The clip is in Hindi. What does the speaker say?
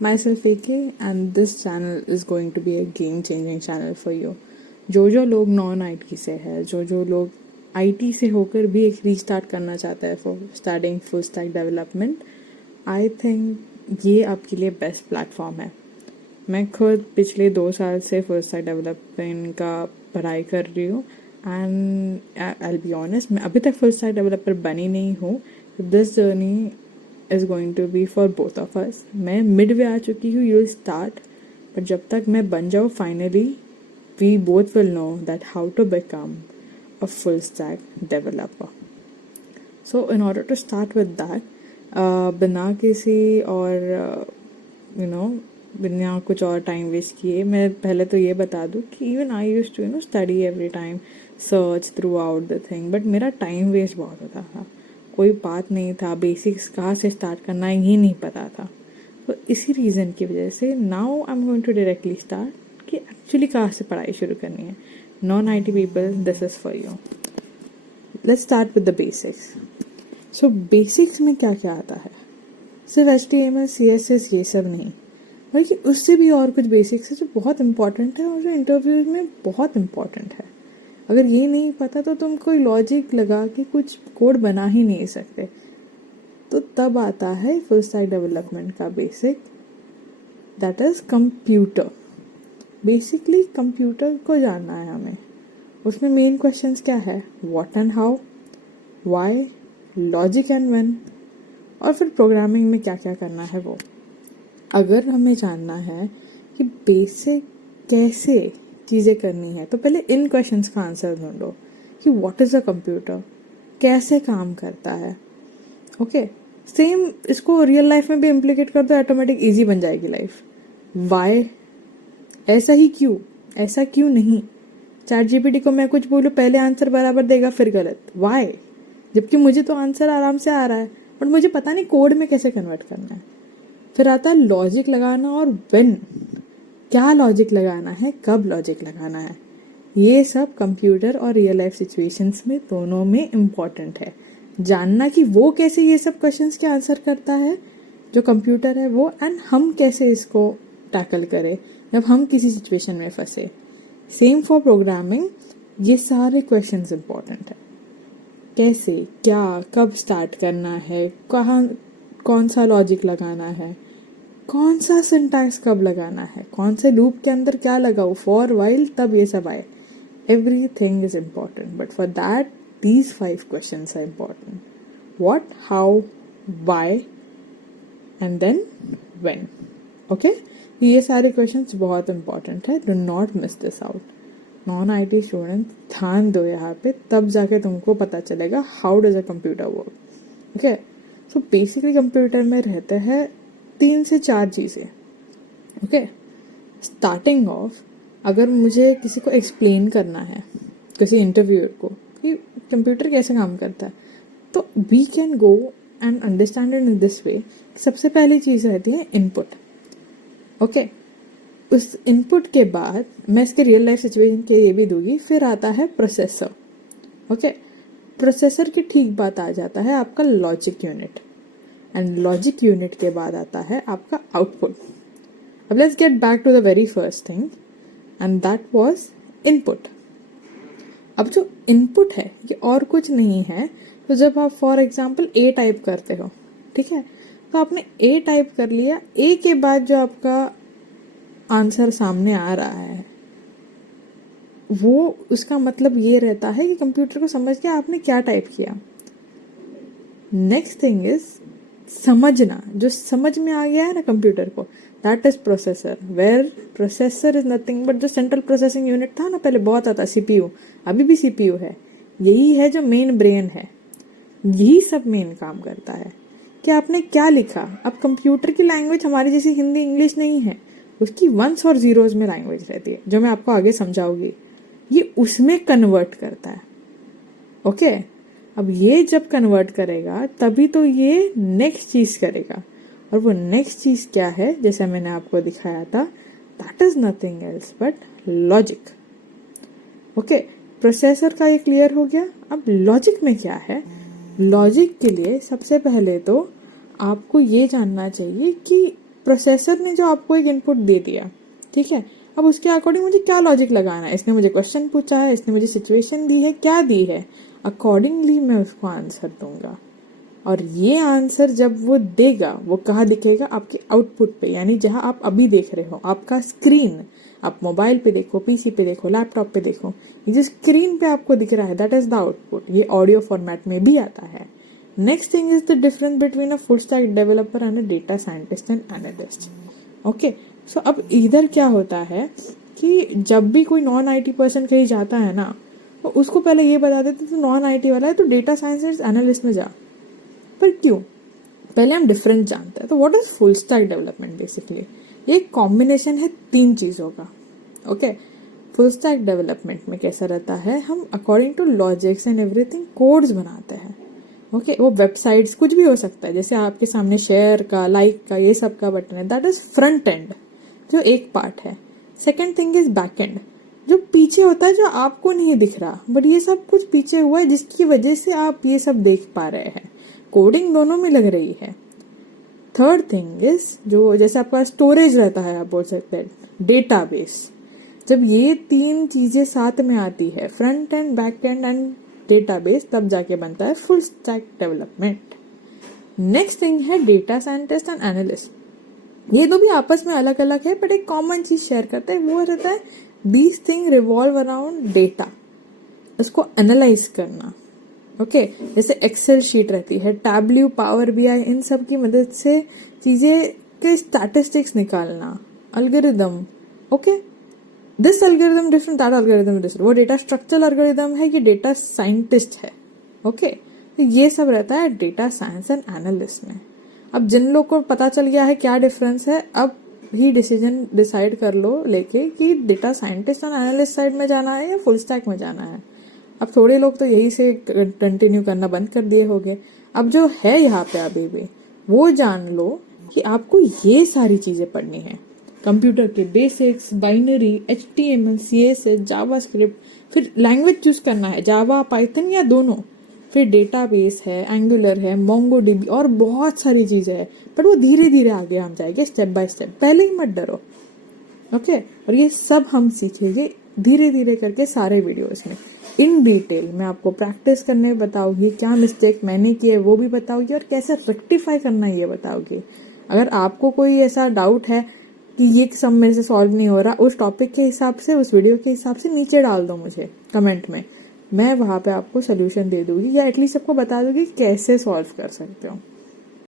myself AK, and this channel is going to be a game changing channel for you. जो लोग नॉन आईटी से है, जो लोग आईटी से होकर भी एक रीस्टार्ट करना चाहता है for starting full stack development, I think ये आपके लिए बेस्ट प्लेटफॉर्म है. मैं खुद पिछले 2 साल से फुल स्टैक डेवलपमेंट का पढ़ाई कर रही हूँ and I will be honest, मैं अभी तक फुल स्टैक डेवलपर बनी नहीं हूँ. This journey is going to be for both of us. मैं मिड वे आ चुकी हूँ, यू स्टार्ट, पर जब तक मैं बन जाऊँ finally, we both will know that how to become a full stack developer. So in order to start with that, बिना किसी और बिना कुछ और टाइम वेस्ट किए, मैं पहले तो ये बता दूँ कि even I used to study every time, search throughout the thing, but मेरा टाइम वेस्ट बहुत होता था. कोई बात नहीं था, बेसिक्स कहाँ से स्टार्ट करना है ये नहीं पता था. तो इसी रीज़न की वजह से now I am going to directly start कि एक्चुअली कहाँ से पढ़ाई शुरू करनी है. Non IT people, this is for you. Let's start with the basics. So basics में क्या क्या आता है? सिर्फ HTML CSS ये सब नहीं, बल्कि उससे भी और कुछ बेसिक्स है जो बहुत इंपॉर्टेंट है और जो इंटरव्यूज में बहुत इंपॉर्टेंट है. अगर ये नहीं पता तो तुम कोई लॉजिक लगा के कुछ कोड बना ही नहीं सकते. तो तब आता है फुल स्टैक डेवलपमेंट का basic, that is computer. Basically computer को जानना है हमें. उसमें मेन क्वेश्चंस क्या है? What and how, why, logic and when, और फिर प्रोग्रामिंग में क्या क्या करना है वो. अगर हमें जानना है कि बेसिक कैसे चीज़ें करनी है, तो पहले इन क्वेश्चंस का आंसर ढूंढो कि व्हाट इज़ अ कंप्यूटर, कैसे काम करता है. ओके, सेम इसको रियल लाइफ में भी इम्प्लीकेट कर दो, ऑटोमेटिक इजी बन जाएगी लाइफ. वाई, ऐसा ही क्यों, ऐसा क्यों नहीं. ChatGPT को मैं कुछ बोलूँ, पहले आंसर बराबर देगा फिर गलत. वाई, जबकि मुझे तो आंसर आराम से आ रहा है, बट मुझे पता नहीं कोड में कैसे कन्वर्ट करना है. फिर आता है लॉजिक लगाना और व्हेन, क्या लॉजिक लगाना है, कब लॉजिक लगाना है. ये सब कंप्यूटर और रियल लाइफ सिचुएशंस में दोनों में इम्पॉर्टेंट है. जानना कि वो कैसे ये सब क्वेश्चंस के आंसर करता है जो कंप्यूटर है वो, एंड हम कैसे इसको टैकल करें जब हम किसी सिचुएशन में फंसे. सेम फॉर प्रोग्रामिंग, ये सारे क्वेश्चंस इम्पॉर्टेंट है. कैसे, क्या, कब स्टार्ट करना है, कहाँ कौन सा लॉजिक लगाना है, कौन सा सिंटैक्स कब लगाना है, कौन से लूप के अंदर क्या लगाओ, फॉर वाइल, तब ये सब आए. Everything is important, but for that these 5 questions are important. What, how, why, and then when. Okay, ये सारे questions बहुत important है. Do not miss this out. Non IT student ध्यान दो यहाँ पे, तब जाके तुमको पता चलेगा how does a computer work. Okay, so basically computer में रहते हैं 3 से 4 चीज़ें. Okay, starting off, अगर मुझे किसी को एक्सप्लेन करना है, किसी इंटरव्यूअर को, कि कंप्यूटर कैसे काम करता है, तो we can go and understand it in this way. सबसे पहली चीज़ रहती है इनपुट. ओके, उस इनपुट के बाद मैं इसके रियल लाइफ सिचुएशन के ये भी दूंगी. फिर आता है प्रोसेसर. ओके, प्रोसेसर के ठीक बाद आ जाता है आपका logic unit, and logic unit के बाद आता है आपका आउटपुट. अब let's get back to the very first thing, and that was input. अब जो इनपुट है ये और कुछ नहीं है. तो जब आप फॉर एग्जांपल A टाइप करते हो, ठीक है, तो आपने A टाइप कर लिया. A के बाद जो आपका आंसर सामने आ रहा है वो, उसका मतलब ये रहता है कि कंप्यूटर को समझ के आपने क्या टाइप किया. नेक्स्ट थिंग इज समझना. जो समझ में आ गया है ना कंप्यूटर को, that is processor. Where processor is nothing but जो सेंट्रल प्रोसेसिंग यूनिट था ना, पहले बहुत आता CPU, अभी भी CPU है. यही है जो मेन ब्रेन है. यही सब मेन काम करता है कि आपने क्या लिखा. अब कंप्यूटर की लैंग्वेज हमारी जैसी हिंदी इंग्लिश नहीं है, उसकी वंस और जीरोज में लैंग्वेज रहती है, जो मैं आपको आगे समझाऊंगी. ये उसमें कन्वर्ट करता है. ओके, अब ये जब कन्वर्ट करेगा तभी तो ये नेक्स्ट चीज़ करेगा. और वो नेक्स्ट चीज़ क्या है, जैसे मैंने आपको दिखाया था, that is nothing else but logic. Okay, processor का ये क्लियर हो गया. अब लॉजिक में क्या है? लॉजिक के लिए सबसे पहले तो आपको ये जानना चाहिए कि प्रोसेसर ने जो आपको एक इनपुट दे दिया, ठीक है, अब उसके अकॉर्डिंग मुझे क्या लॉजिक लगाना है, इसने मुझे क्वेश्चन पूछा है, इसने मुझे सिचुएशन दी है, क्या दी है, अकॉर्डिंगली मैं उसको आंसर दूंगा। और ये आंसर जब वो देगा वो कहाँ दिखेगा, आपके आउटपुट पे, यानी जहाँ आप अभी देख रहे हो, आपका स्क्रीन, आप मोबाइल पे देखो, पीसी पे देखो, लैपटॉप पे देखो, ये जो स्क्रीन पे आपको दिख रहा है दैट इज द आउटपुट। ये ऑडियो फॉर्मेट में भी आता है। Next thing is the difference between a full stack developer and a data scientist and analyst. Okay, so अब इधर क्या होता है कि जब भी कोई नॉन आईटी पर्सन कहीं जाता है ना, तो उसको पहले ये बता देते तो नॉन आईटी वाला है तो डेटा साइंस एनालिस्ट में जा। पर क्यों? पहले हम डिफरेंस जानते हैं। तो what is full stack development? Basically ये एक कॉम्बिनेशन है 3 चीज़ों का। ओके, फुल स्टैक डेवलपमेंट में कैसा रहता है, हम according to logics and everything codes बनाते हैं। ओके, वो वेबसाइट्स कुछ भी हो सकता है, जैसे आपके सामने शेयर का, लाइक का, ये सब का बटन है, दैट इज फ्रंट एंड, जो एक पार्ट है। Second thing is back and, जो पीछे होता है, जो आपको नहीं दिख रहा, बट ये सब कुछ पीछे हुआ है जिसकी वजह से आप ये सब देख पा रहे हैं। कोडिंग दोनों में लग रही है। थर्ड थिंग इज जो जैसे आपका स्टोरेज रहता है, आप बोल सकते हैं डेटाबेस। जब ये 3 चीजें साथ में आती है, front end, back and and database, तब जाके बनता है full stack development. Next thing है डेटा साइंटिस्ट एंड एनालिस्ट। ये तो भी आपस में अलग अलग है, बट एक कॉमन चीज शेयर करते हैं, वो रहता है these thing revolve around data, उसको एनालाइज करना। ओके, जैसे एक्सेल शीट रहती है, टैब्ल्यू, पावर बीआई, इन सब की मदद से चीजें के स्टैटिस्टिक्स निकालना, algorithm. Okay, this algorithm different, that algorithm different, वो डेटा स्ट्रक्चरल एल्गोरिदम है, ये डेटा साइंटिस्ट है। ओके, तो ये सब रहता है डेटा साइंस एंड एनालिस्ट में। अब जिन लोग को पता चल गया है क्या डिफरेंस है, अब ही डिसीजन डिसाइड कर लो लेके कि डेटा साइंटिस्ट और एनालिस्ट साइड में जाना है या फुल स्टैक में जाना है। अब थोड़े लोग तो यही से कंटिन्यू करना बंद कर दिए होंगे। अब जो है यहाँ पे अभी भी, वो जान लो कि आपको ये सारी चीजें पढ़नी है, कंप्यूटर के basics, binary, HTML, CSS, JavaScript, फिर लैंग्वेज चूज करना है, जावा, पाइथन या दोनों, फिर डेटाबेस है, एंगुलर है, मोंगोडीबी और बहुत सारी चीजें हैं। पर वो धीरे धीरे आगे हम जाएंगे, स्टेप बाय स्टेप, पहले ही मत डरो। ओके, और ये सब हम सीखेंगे धीरे धीरे करके सारे वीडियोस में इन डिटेल। मैं आपको प्रैक्टिस करने बताऊंगी, क्या मिस्टेक मैंने की है वो भी बताऊंगी, और कैसे रेक्टिफाई करना है ये बताऊंगी। अगर आपको कोई ऐसा डाउट है कि ये सब मेरे से सॉल्व नहीं हो रहा, उस टॉपिक के हिसाब से, उस वीडियो के हिसाब से नीचे डाल दो मुझे कमेंट में, मैं वहाँ पे आपको सोल्यूशन दे दूंगी, या एटलीस्ट सबको बता दूंगी कैसे सॉल्व कर सकते हो।